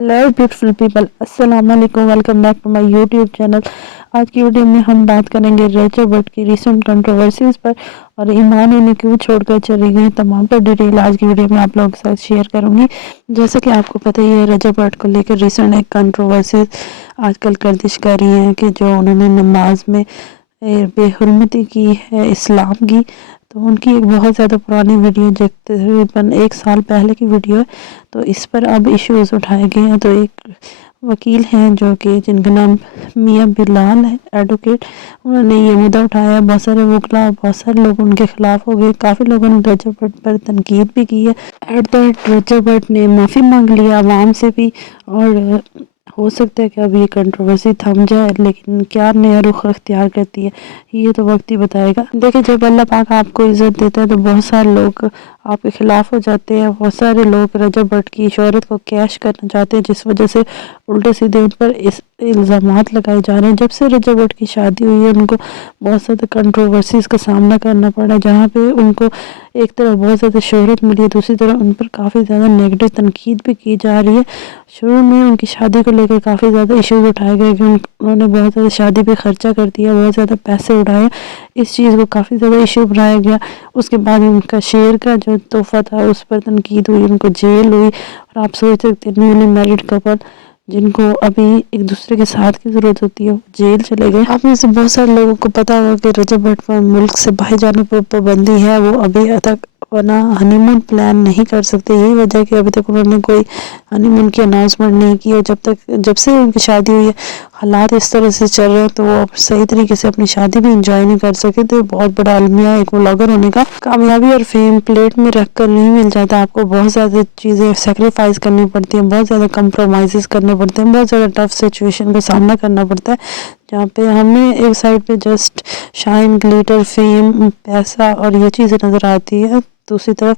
Hello beautiful people, अस्सलाम वालेकुम। Welcome back to my YouTube channel. आज की वीडियो में हम बात करेंगे रजब भट्ट की रिसेंट कंट्रोवर्सीज पर और ईमान उन्हें क्यों छोड़कर चले गए, तमाम पर डिटेल आज की वीडियो में आप लोगों के साथ शेयर करूंगी। जैसा कि आपको पता ही है, रजब भट्ट को लेकर रिसेंट एक कंट्रोवर्सीज आजकल गर्दिश कर रही है कि जो उन्होंने नमाज में बेहुरमती की है इस्लाम की। तो उनकी एक बहुत ज़्यादा पुरानी वीडियो, जो तकरीबन 1 साल पहले की वीडियो है, तो इस पर अब इश्यूज उठाए गए हैं। तो एक वकील हैं जो कि जिनका नाम मियाँ बिलाल है, एडवोकेट, उन्होंने ये मुद्दा उठाया। बहुत सारे वकला, बहुत सारे लोग उनके खिलाफ हो गए। काफ़ी लोगों ने रजब भट्ट पर तनकीद भी की है। एट दैट रजब भट्ट ने माफ़ी मांग लिया आवाम से भी, और हो सकता है कि अब ये कंट्रोवर्सी थम जाए, लेकिन क्या नया रुख अख्तियार करती है ये तो वक्त ही बताएगा। देखिए, जब अल्लाह पाक आपको इज़्ज़त देता है तो बहुत सारे लोग आपके खिलाफ हो जाते हैं। बहुत सारे लोग रजब भट्ट की शोहरत को कैश करना चाहते हैं, जिस वजह से उल्टे सीधे उन पर इस इल्ज़ामात लगाए जा रहे हैं। जब से रजब भट्ट की शादी हुई है, उनको बहुत ज़्यादा कंट्रोवर्सीज़ का सामना करना पड़ा, जहाँ पे उनको एक तरफ बहुत ज़्यादा शोहरत मिली है, दूसरी तरफ उन पर काफ़ी ज़्यादा नेगेटिव तनकीद भी की जा रही है। शुरू में उनकी शादी को लेकर काफ़ी ज़्यादा इश्यूज उठाए गए कि उन्होंने बहुत ज़्यादा शादी पे खर्चा कर दिया, बहुत ज़्यादा पैसे उड़ाए। इस चीज़ को काफ़ी ज़्यादा इशू बनाया गया। उसके बाद उनका शेर का जो तोहफ़ा था उस पर तनकीद हुई, उनको जेल हुई। और आप सोच सकते हैं, न्यूली मैरिड कपल जिनको अभी एक दूसरे के साथ की ज़रूरत होती है, जेल चले गए। आप में से बहुत सारे लोगों को पता होगा कि रजब भट्ट पर मुल्क से बाहर जाने पर पाबंदी है। वो अभी तक अपना हनीमून प्लान नहीं कर सकते। यही वजह है कि अभी तक उन्होंने कोई हनीमून की अनाउंसमेंट नहीं की। और जब से उनकी शादी हुई है, हालात इस तरह से चल रहे हैं, तो वो अब सही तरीके से अपनी शादी भी इंजॉय नहीं कर सके। तो बहुत बड़ा अलमिया एक व्लॉगर होने का। कामयाबी और फेम प्लेट में रख कर नहीं मिल जाता, आपको बहुत ज़्यादा चीज़ें सेक्रीफाइस करनी पड़ती हैं, बहुत ज़्यादा कंप्रोमाइज़ करने पड़ते हैं, बहुत ज़्यादा टफ सिचुएशन का सामना करना पड़ता है, जहाँ पे हमें एक साइड पे जस्ट शाइन, ग्लिटर, फेम, पैसा और ये चीज़ें नज़र आती है। दूसरी तरफ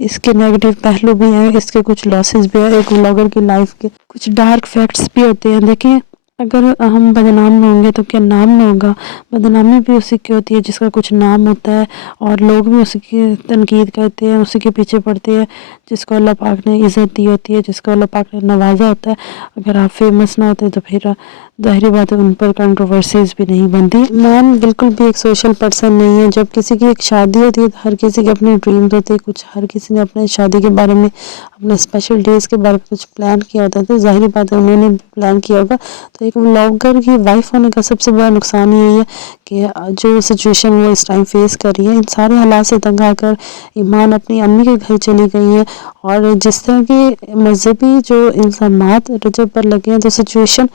इसके नेगेटिव पहलू भी हैं, इसके कुछ लॉसेस भी हैं। एक व्लॉगर की लाइफ के कुछ डार्क फैक्ट्स भी होते हैं। देखिए, अगर हम बदनाम न होंगे तो क्या नाम न होगा। बदनामी भी उसी की होती है जिसका कुछ नाम होता है, और लोग भी उसी की तनकीद करते हैं, उसी के पीछे पड़ते हैं जिसको अल्लाह पाक ने इज़्ज़त दी होती है, जिसको अल्लाह पाक ने नवाजा होता है। अगर आप फेमस ना होते तो फिर ज़ाहिर बात है उन पर कंट्रोवर्सीज भी नहीं बनती। ईमान बिल्कुल भी एक सोशल पर्सन नहीं है। जब किसी की एक शादी होती है तो हर किसी के अपने ड्रीम्स होते हैं, कुछ हर किसी ने अपने शादी के बारे में, अपने स्पेशल डेज के बारे में कुछ प्लान किया होता है। तो ज़ाहिर बात है उन्होंने भी प्लान किया होगा। तो एक व्लॉगर की वाइफ होने का सबसे बड़ा नुकसान यही है कि जो सिचुएशन वो इस टाइम फेस कर रही है, इन सारे हालात से तंग आकर ईमान अपनी अम्मी के घर चली गई है। और जिस तरह के मजहबी जो इल्ज़ामात रजब पर लगे हैं, तो सिचुएशन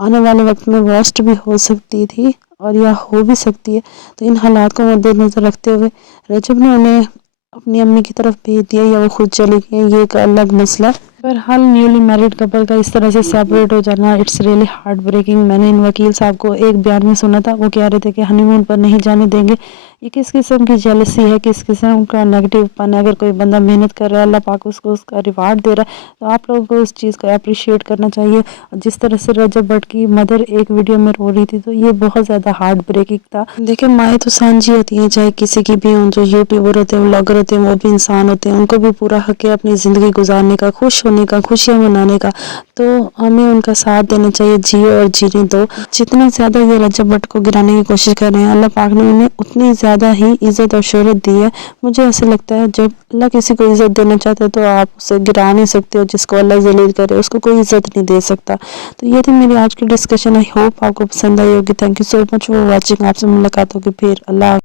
आने वाले वक्त में वर्स्ट भी हो सकती थी और या हो भी सकती है। तो इन हालात को मद्देनज़र रखते हुए रजब ने उन्हें अपनी अम्मी की तरफ भेज दिया, या वो खुद चली गई, ये एक अलग मसला है। पर हाल न्यूली मैरिड कपल का इस तरह से सेपरेट हो जाना, इट्स रियली हार्ट ब्रेकिंग। मैंने इन वकील साहब को एक बयान में सुना था, वो कह रहे थे कि हनीमून पर नहीं जाने देंगे। ये किस किस्म की जेलसी है, किस किस्म का नेगेटिव पन है। अगर कोई बंदा मेहनत कर रहा है, अल्लाह पाक उसको उसका रिवार्ड दे रहा है, तो आप लोगों को उस चीज़ को अप्रिशिएट करना चाहिए। और जिस तरह से रजब भट्ट की मदर एक वीडियो में रो रही थी, तो ये बहुत ज़्यादा हार्ट ब्रेकिंग था। देखिए, माएँ तो सांझी होती हैं, चाहे किसी की भी हों। जो यूट्यूबर होते हैं, व्लॉगर होते हैं, वो भी इंसान होते हैं, उनको भी पूरा हक है अपनी ज़िंदगी गुजारने का, खुश होने का, खुशियाँ मनाने का। तो हमें उनका साथ देना चाहिए, जिए और जीने दो। जितना ज़्यादा ये रजब भट्ट को गिराने की कोशिश कर रहे हैं, अल्लाह पाक ने उन्हें उतनी ज़्यादा ही इज़्ज़त और शोहरत दी है। मुझे ऐसा लगता है, जब अल्लाह किसी को इज़्ज़त देना चाहता है तो आप उसे गिरा नहीं सकते हो। जिसको अल्लाह ज़लील करे उसको कोई इज़्ज़त नहीं दे सकता। तो ये थी मेरी आज की डिस्कशन। आई होप आपको पसंद आई होगी। Thank you so much for watching. आपसे मुलाकात होगी फिर। अल्लाह।